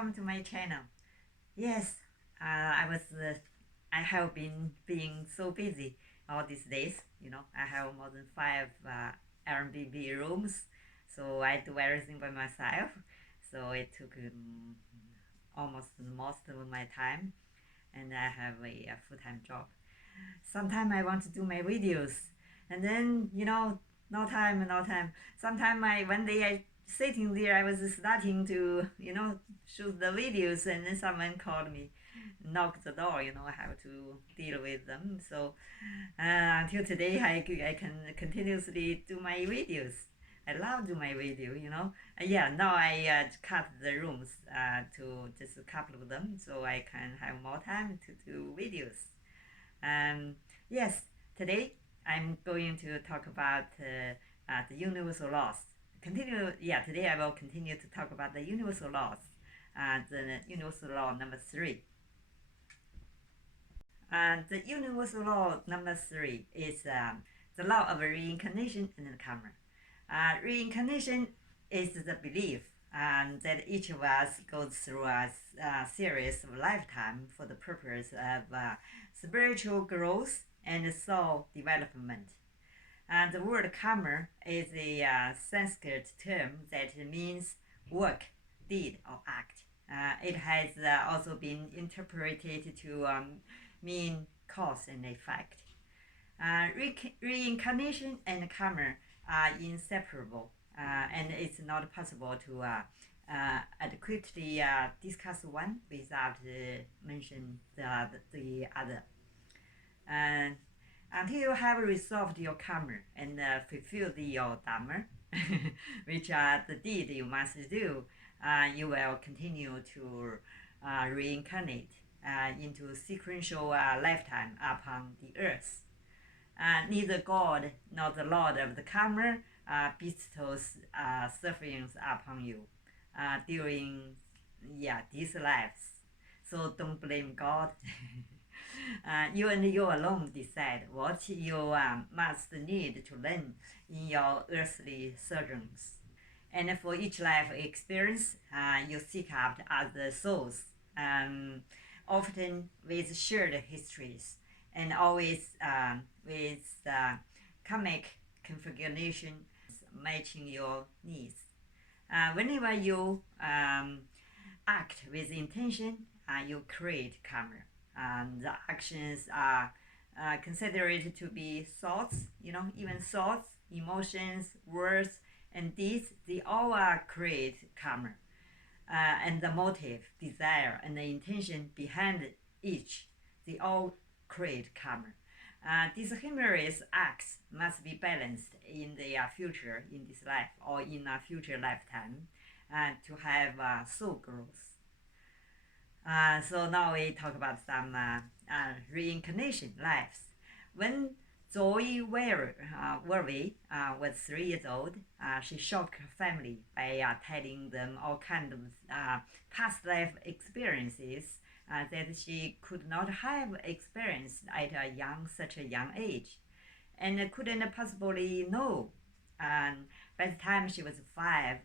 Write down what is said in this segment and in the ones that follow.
welcome to my channel. Yes, I have been being so busy all these days. I have more than five Airbnb rooms, so I do everything by myself. So it took almost most of my time, and I have a full-time job. Sometimes I want to do my videos, and then no time, no time. Sometimes one day I sitting there, I was starting to shoot the videos, and then someone called me, knocked the door. I have to deal with them. So until today, I can continuously do my videos. I love do my video, Yeah, now I cut the rooms to just a couple of them, so I can have more time to do videos. Yes, today I'm going to talk about the universal laws. Today I will continue to talk about the universal laws. The universal law number 3. The universal law number 3 is the law of reincarnation and karma. Reincarnation is the belief that each of us goes through a series of lifetime for the purpose of spiritual growth and soul development. The word karma is a Sanskrit term that means work, deed, or act. It has also been interpreted to mean cause and effect. Reincarnation and karma are inseparable, and it's not possible to adequately discuss one without mentioning the other. Until you have resolved your karma and fulfilled your Dharma, which are the deed you must do, you will continue to reincarnate into sequential lifetime upon the earth. Neither God nor the Lord of the karma bestows sufferings upon you during these lives. So don't blame God. You and you alone decide what you must need to learn in your earthly sojourns. And for each life experience, you seek out other souls, often with shared histories, and always with karmic configuration matching your needs. Whenever you act with intention, you create karma. The actions are considered to be thoughts, even thoughts, emotions, words, and deeds, they all create karma. And the motive, desire, and the intention behind each, they all create karma. These humorous acts must be balanced in the future, in this life, or in a future lifetime, to have soul growth. So now we talk about some reincarnation lives. When Zoe Wervey was 3 years old, she shocked her family by telling them all kinds of past life experiences that she could not have experienced at such a young age, and couldn't possibly know. By the time she was 5,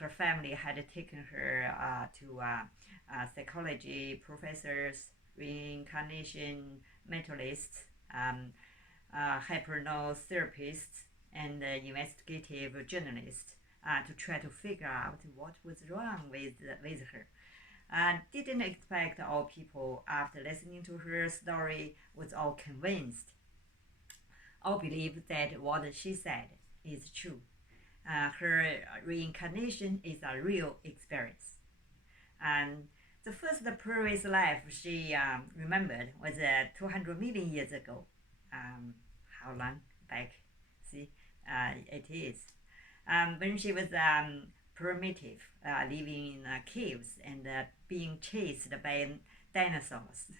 her family had taken her to psychology professors, reincarnation mentalists, hypnotherapists, and investigative journalists to try to figure out what was wrong with her. Didn't expect all people, after listening to her story, was all convinced. All believed that what she said is true. Her reincarnation is a real experience. And the first previous life she remembered was 200 million years ago. How long back? See, it is. When she was primitive, living in caves and being chased by dinosaurs.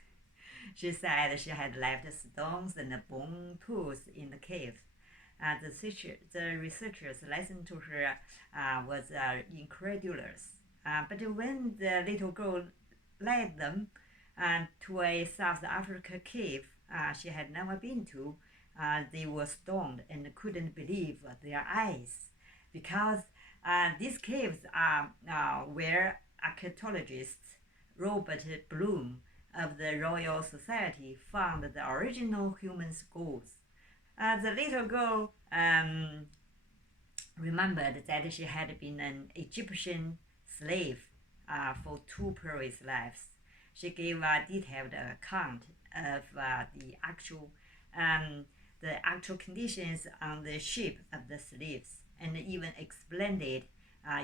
She said she had left stones and bone tools in the cave. The researchers listened to her was incredulous. But when the little girl led them to a South Africa cave she had never been to, they were stunned and couldn't believe their eyes, because these caves are where archaeologist Robert Bloom of the Royal Society found the original human skulls. The little girl remembered that she had been an Egyptian slave for two previous lives. She gave a detailed account of um, the actual conditions on the ship of the slaves, and even explained it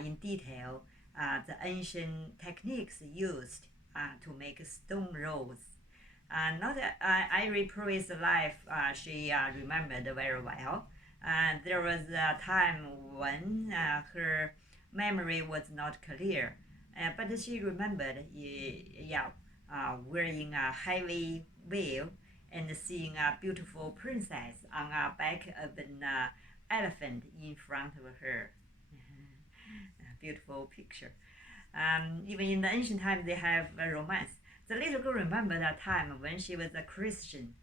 in detail the ancient techniques used to make stone rolls. Not every previous life she remembered very well. There was a time when her memory was not clear, but she remembered, yeah, wearing a heavy veil and seeing a beautiful princess on the back of an elephant in front of her. A beautiful picture. Even in the ancient times, they have a romance. The little girl remembered a time when she was a Christian,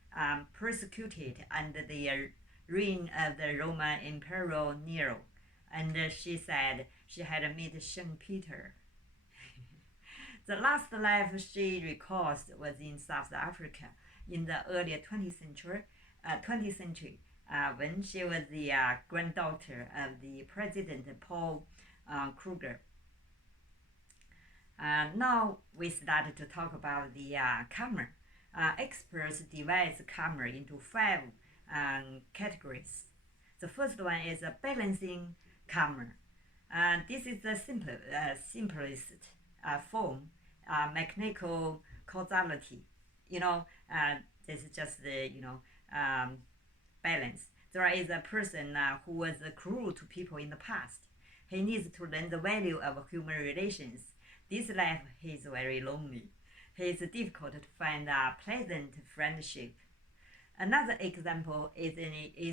persecuted under the reign of the Roman Emperor Nero, and she said she had met Saint Peter. The last life she recalls was in South Africa in the early 20th century, when she was the granddaughter of the President Paul Kruger. Now we started to talk about the karma. Experts divide karma into five categories. The first one is a balancing karma. This is the simplest form, mechanical causality. This is just the balance. There is a person who was cruel to people in the past. He needs to learn the value of human relations. This life he is very lonely. It is difficult to find a pleasant friendship. Another example is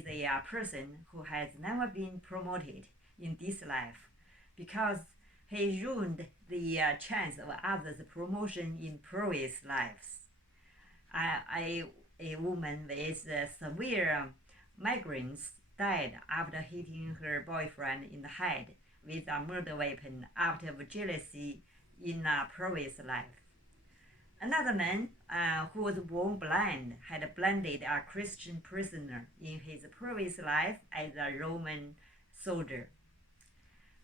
a person who has never been promoted in this life because he ruined the chance of others' promotion in previous lives. A woman with severe migraines died after hitting her boyfriend in the head with a murder weapon out of jealousy in a previous life. Another man who was born blind had blinded a Christian prisoner in his previous life as a Roman soldier.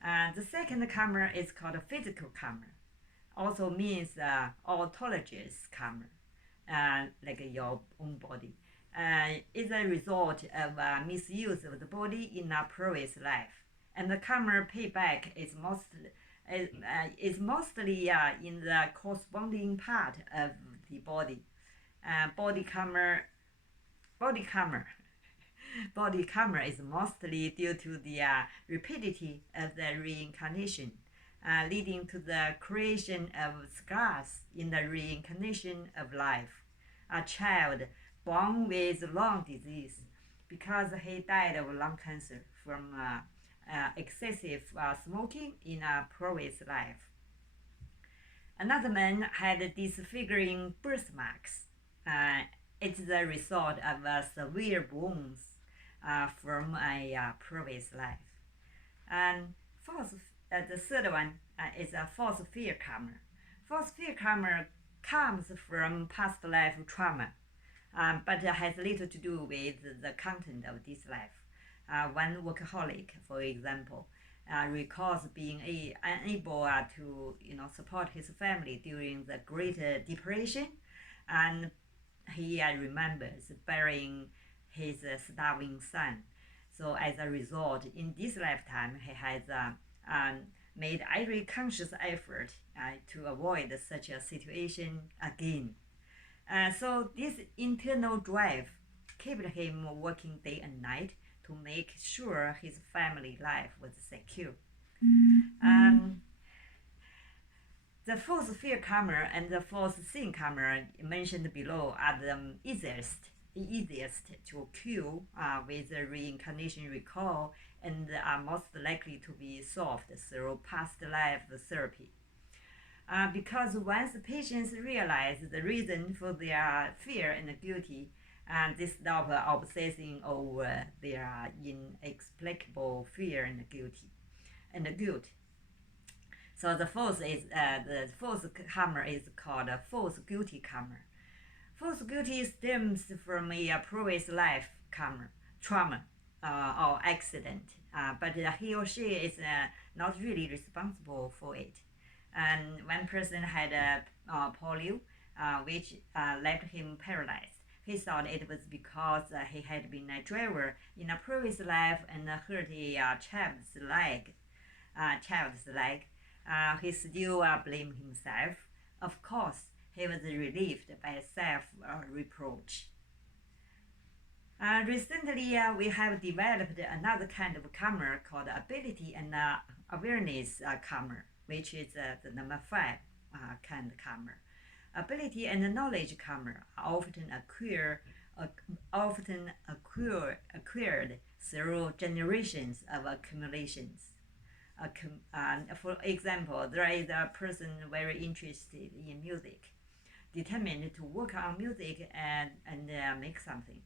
The second karma is called physical karma, also means autologous karma, like your own body. Is a result of misuse of the body in a previous life, and the karma payback is mostly in the corresponding part of the body. Body karma, body karma, body karma is mostly due to the rapidity of the reincarnation, leading to the creation of scars in the reincarnation of life. A child born with lung disease because he died of lung cancer from excessive smoking in a previous life. Another man had disfiguring birthmarks. It's the result of severe wounds from a previous life. And the third one is a false fear karma. False fear karma comes from past life trauma, but has little to do with the content of this life. One workaholic, for example, recalls being unable to support his family during the Great Depression, and he remembers burying his starving son. So as a result, in this lifetime, he has made every conscious effort to avoid such a situation again. So this internal drive kept him working day and night to make sure his family life was secure. The false fear karma and the false sin karma mentioned below are the easiest to cure with reincarnation recall, and are most likely to be solved through past life therapy. Because once patients realize the reason for their fear and guilty, and they stop obsessing over their inexplicable fear and guilt. So the fourth karma is called fourth guilty karma. Fourth guilty stems from a previous life karma, trauma, or accident, but he or she is not really responsible for it. And one person had polio, which left him paralyzed. He thought it was because he had been a driver in a previous life and hurt a child's leg. He still blamed himself. Of course, he was relieved by self-reproach. Recently, we have developed another kind of karma called ability and awareness karma, which is the number 5 kind of karma. Ability and knowledge karma are often acquired through generations of accumulations. For example, there is a person very interested in music, determined to work on music and make something.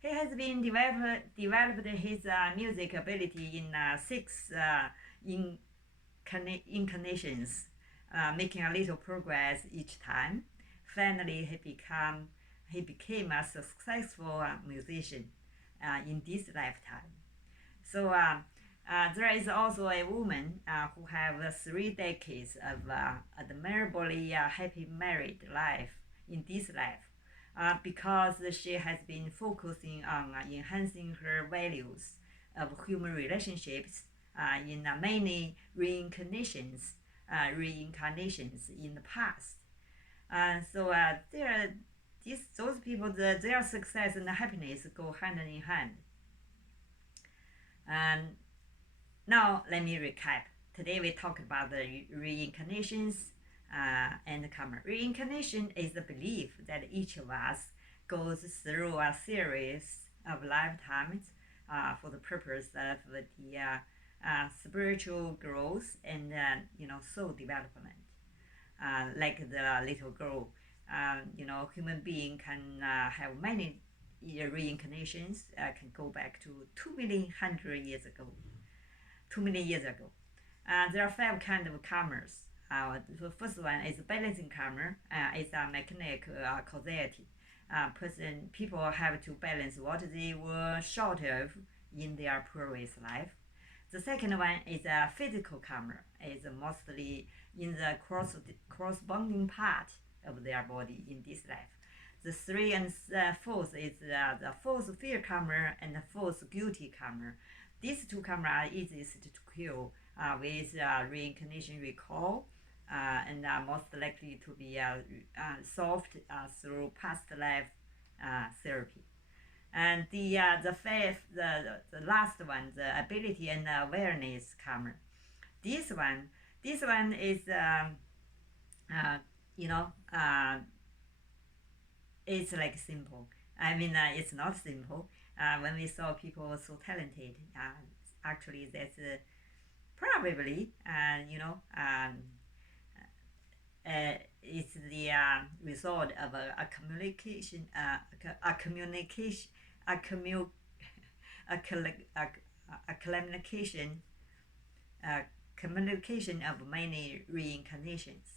He has been developed his music ability in 6 incarnations, making a little progress each time. Finally, he became a successful musician in this lifetime. So there is also a woman who has 3 decades of admirably happy married life in this life. Because she has been focusing on enhancing her values of human relationships in many reincarnations in the past. Those people, their success and happiness go hand in hand. And now let me recap. Today we talked about the reincarnations and karma. Reincarnation is the belief that each of us goes through a series of lifetimes for the purpose of the spiritual growth and soul development. Like the little girl, human being can have many reincarnations. Can go back to 2,100,000 years ago. 2,000,000 years ago. There are 5 kinds of karmas. The first one is balancing karma. It's a mechanical causality. People have to balance what they were short of in their previous life. The second one is a physical karma. It's mostly in the corresponding part of their body in this life. The 3 and 4th is the 4th fear karma and the 4th guilty karma. These 2 karma are easiest to kill with reincarnation recall and are most likely to be solved through past life therapy. And the last one, the ability and awareness karma. This one is it's like simple. I mean, it's not simple. When we saw people so talented, actually that's probably it's the result of a communication of many reincarnations.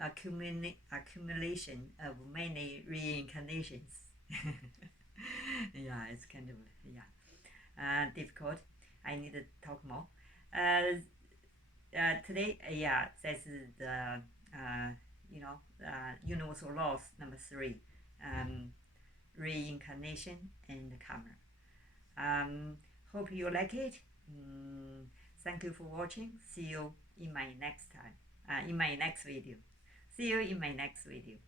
Accumulation of many reincarnations. Yeah, it's kind of difficult. I need to talk more. Today, that's the universal laws number 3, reincarnation and karma. Hope you like it. Thank you for watching. See you in my next time. In my next video. See you in my next video.